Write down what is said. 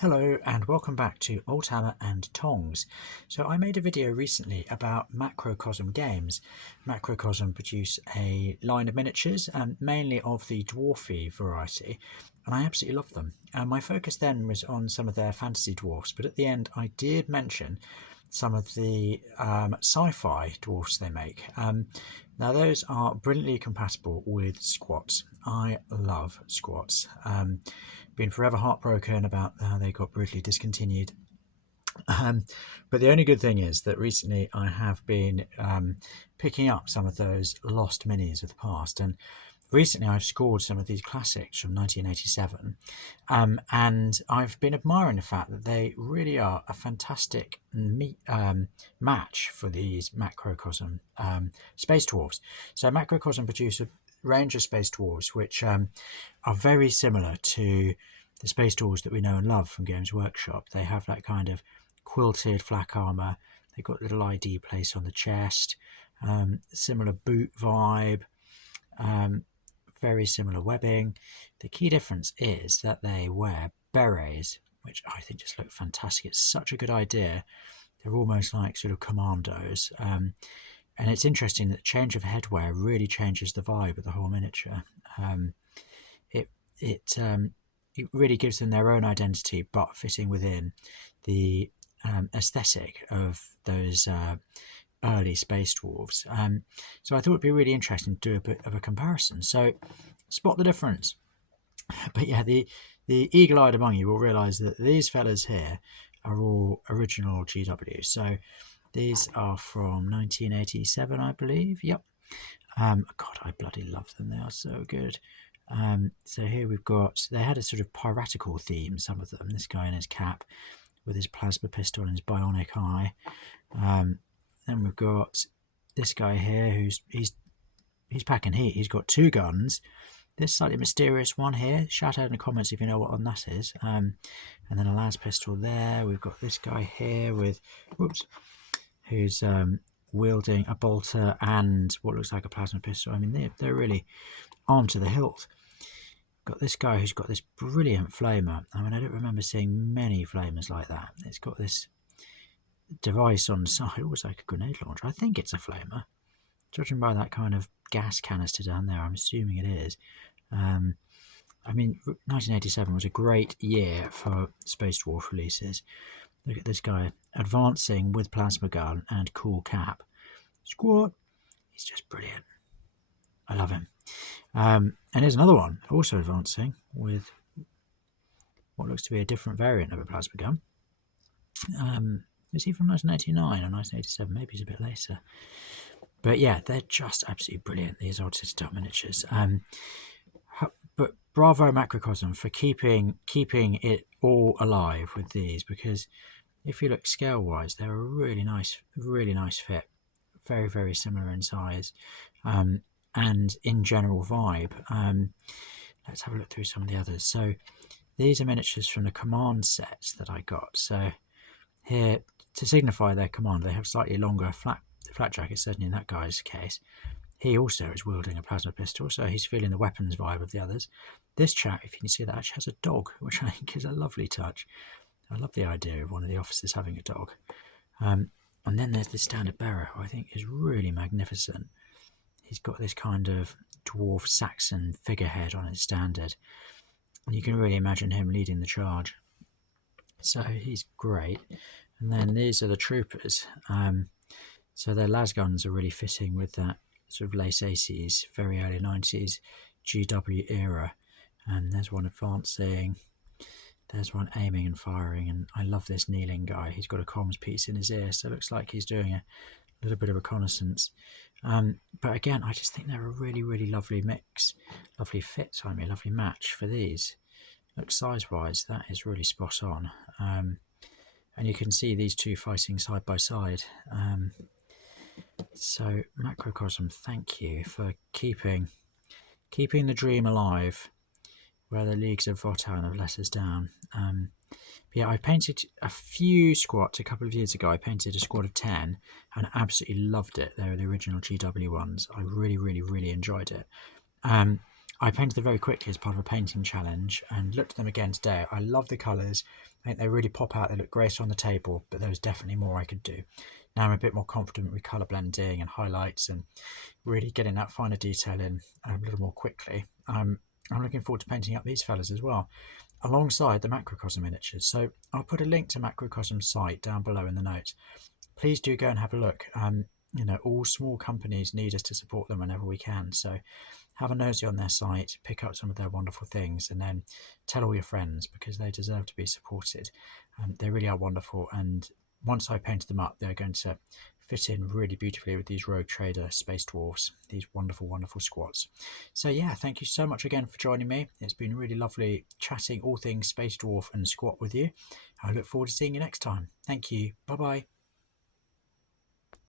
Hello and welcome back to Old Hammer and Tongs. So I made a video recently about Macrocosm Games. Macrocosm produce a line of miniatures, mainly of the dwarfy variety, and I absolutely love them. My focus then was on some of their fantasy dwarfs, but at the end I did mention some of the sci-fi dwarfs they make. Now those are brilliantly compatible with squats. I love squats. Been forever heartbroken about how they got brutally discontinued. But the only good thing is that recently I have been picking up some of those lost minis of the past, and recently I've scored some of these classics from 1987, and I've been admiring the fact that they really are a fantastic match for these Macrocosm Space Dwarfs. So Macrocosm produce a range of Space Dwarfs which are very similar to the Space Dwarfs that we know and love from Games Workshop. They have that kind of quilted flak armour, they've got a little ID place on the chest, similar boot vibe, very similar webbing. The key difference is that they wear berets, which I think just look fantastic. It's such a good idea. They're almost like sort of commandos. And it's interesting that change of headwear really changes the vibe of the whole miniature. It really gives them their own identity, but fitting within the aesthetic of those early Space Dwarfs. So I thought it'd be really interesting to do a bit of a comparison. So spot the difference. But yeah, the eagle-eyed among you will realise that these fellas here are all original GW. So these are from 1987, I believe. Yep. God, I bloody love them. They are so good. So here we've got, they had a sort of piratical theme, some of them. This guy in his cap with his plasma pistol and his bionic eye. Then we've got this guy here who's he's packing heat. He's got two guns. This slightly mysterious one here. Shout out in the comments if you know what one that is. And then a las pistol there. We've got this guy here with, who's wielding a bolter and what looks like a plasma pistol. I mean, they're really armed to the hilt. Got this guy who's got this brilliant flamer. I mean, I don't remember seeing many flamers like that. It's got this device on the side, almost like a grenade launcher. I think it's a flamer. Judging by that kind of gas canister down there, I'm assuming it is. I mean, 1987 was a great year for Space Dwarf releases. Look at this guy advancing with plasma gun and cool cap. Squat. He's just brilliant. I love him. And here's another one, also advancing with what looks to be a different variant of a plasma gun. Is he from 1989 or 1987? Maybe he's a bit later. But yeah, they're just absolutely brilliant, these old Citadel miniatures. But bravo Macrocosm for keeping it all alive with these, because if you look scale-wise, they're a really nice fit. Very, very similar in size. And in general vibe. Let's have a look through some of the others. So these are miniatures from the command sets that I got. So here, to signify their command, they have slightly longer flat jackets, certainly in that guy's case. He also is wielding a plasma pistol, so he's feeling the weapons vibe of the others. This chap, if you can see that, actually has a dog, which I think is a lovely touch. I love the idea of one of the officers having a dog. And then there's the standard bearer, who I think is really magnificent. He's got this kind of dwarf Saxon figurehead on his standard, and you can really imagine him leading the charge. So he's great. And then these are the troopers. So their las guns are really fitting with that sort of late 80s, very early 90s GW era. And there's one advancing. There's one aiming and firing. And I love this kneeling guy. He's got a comms piece in his ear, so it looks like he's doing a little bit of reconnaissance. But again, I just think they're a really, really lovely mix. Lovely fit, I mean, lovely match for these. Look, size-wise, that is really spot on. And you can see these two fighting side by side. So Macrocosm, thank you for keeping the dream alive where the leagues of Votan have let us down. Yeah, I painted a few squats a couple of years ago. I painted a squad of 10 and absolutely loved it. They were the original GW ones. I really, really, really enjoyed it. I painted them very quickly as part of a painting challenge and looked at them again today. I love the colours. I think they really pop out. They look great on the table, but there was definitely more I could do. Now I'm a bit more confident with colour blending and highlights and really getting that finer detail in a little more quickly. I'm looking forward to painting up these fellas as well, alongside the Macrocosm miniatures. So I'll put a link to Macrocosm's site down below in the notes. Please do go and have a look. You know, all small companies need us to support them whenever we can. So have a nosy on their site, pick up some of their wonderful things, and then tell all your friends because they deserve to be supported. They really are wonderful. And once I painted them up, they're going to fit in really beautifully with these Rogue Trader Space Dwarfs, these wonderful, wonderful squads. So yeah, thank you so much again for joining me. It's been really lovely chatting all things Space Dwarf and squat with you. I look forward to seeing you next time. Thank you. Bye bye.